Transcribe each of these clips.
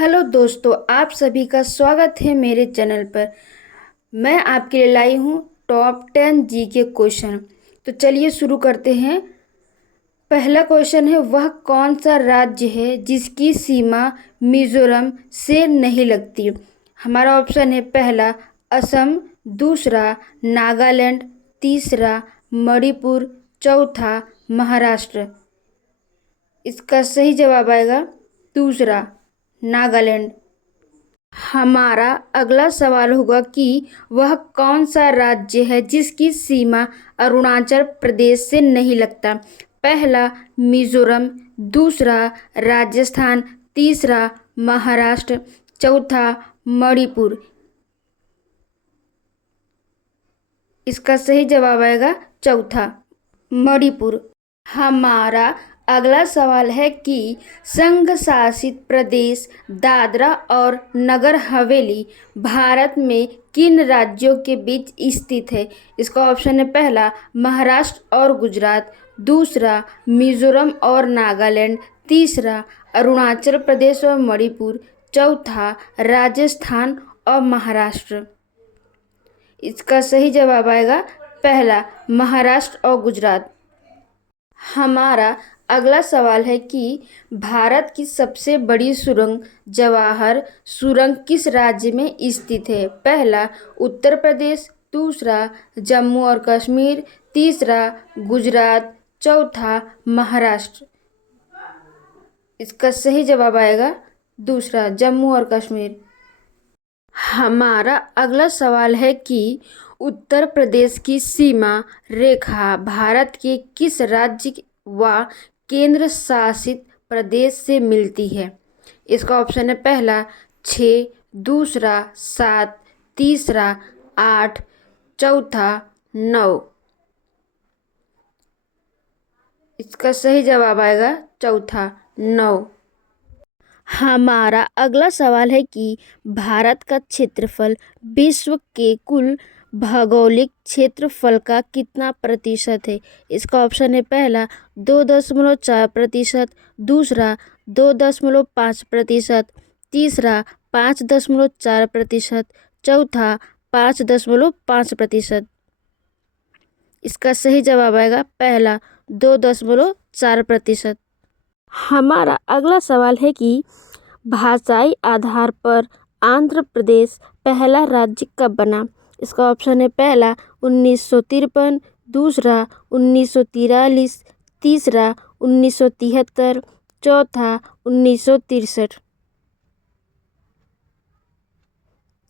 Hello दोस्तों, आप सभी का स्वागत है मेरे चैनल पर। मैं आपके लिए लाई हूँ टॉप 10 जी के क्वेश्चन। तो चलिए शुरू करते हैं। पहला क्वेश्चन है, वह कौन सा राज्य है जिसकी सीमा मिजोरम से नहीं लगती। हमारा ऑप्शन है पहला असम, दूसरा नागालैंड, तीसरा मणिपुर, चौथा महाराष्ट्र। इसका सही जवाब आएगा दूसरा नागालैंड। हमारा अगला सवाल होगा कि वह कौन सा राज्य है जिसकी सीमा अरुणाचल प्रदेश से नहीं लगता। पहला मिजोरम, दूसरा राजस्थान, तीसरा महाराष्ट्र, चौथा मणिपुर। इसका सही जवाब आएगा चौथा मणिपुर। हमारा अगला सवाल है कि संघ शासित प्रदेश दादरा और नगर हवेली भारत में किन राज्यों के बीच स्थित है। इसका ऑप्शन है पहला महाराष्ट्र और गुजरात, दूसरा मिजोरम और नागालैंड, तीसरा अरुणाचल प्रदेश और मणिपुर, चौथा राजस्थान और महाराष्ट्र। इसका सही जवाब आएगा पहला महाराष्ट्र और गुजरात। हमारा अगला सवाल है कि भारत की सबसे बड़ी सुरंग जवाहर सुरंग किस राज्य में स्थित है। पहला उत्तर प्रदेश, दूसरा जम्मू और कश्मीर, तीसरा गुजरात, चौथा महाराष्ट्र। इसका सही जवाब आएगा दूसरा जम्मू और कश्मीर। हमारा अगला सवाल है कि उत्तर प्रदेश की सीमा रेखा भारत के किस राज्य व केंद्र शासित प्रदेश से मिलती है। इसका ऑप्शन है पहला 6, दूसरा 7, तीसरा 8, चौथा 9। इसका सही जवाब आएगा चौथा 9। हमारा अगला सवाल है कि भारत का क्षेत्रफल विश्व के कुल भौगोलिक क्षेत्रफल का कितना प्रतिशत है। इसका ऑप्शन है पहला 2.4%, दूसरा 2.5%, तीसरा 5.4%, चौथा 5.5%। इसका सही जवाब आएगा पहला 2.4%। हमारा अगला सवाल है कि भाषाई आधार पर आंध्र प्रदेश पहला राज्य कब बना। इसका ऑप्शन है पहला 1953, दूसरा 1943, तीसरा 1973, चौथा 1963।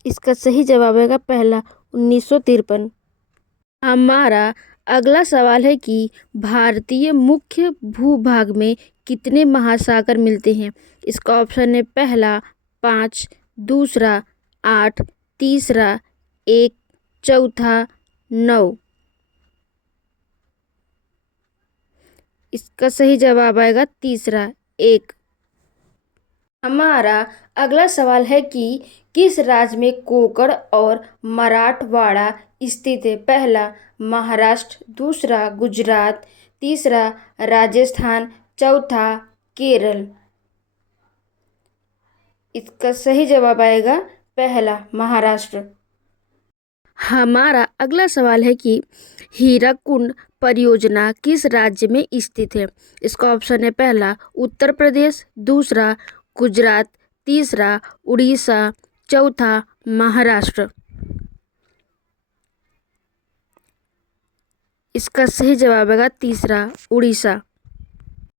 इसका सही जवाब है पहला 1953। हमारा अगला सवाल है कि भारतीय मुख्य भूभाग में कितने महासागर मिलते हैं। इसका ऑप्शन है पहला 5, दूसरा 8, तीसरा 1, चौथा 9। इसका सही जवाब आएगा तीसरा 1। हमारा अगला सवाल है कि किस राज्य में कोंकण और मराठवाड़ा स्थित है। पहला महाराष्ट्र, दूसरा गुजरात, तीसरा राजस्थान, चौथा केरल। इसका सही जवाब आएगा पहला महाराष्ट्र। हमारा अगला सवाल है कि हीराकुंड परियोजना किस राज्य में स्थित है। इसका ऑप्शन है पहला उत्तर प्रदेश, दूसरा गुजरात, तीसरा उड़ीसा, चौथा महाराष्ट्र। इसका सही जवाब है तीसरा उड़ीसा।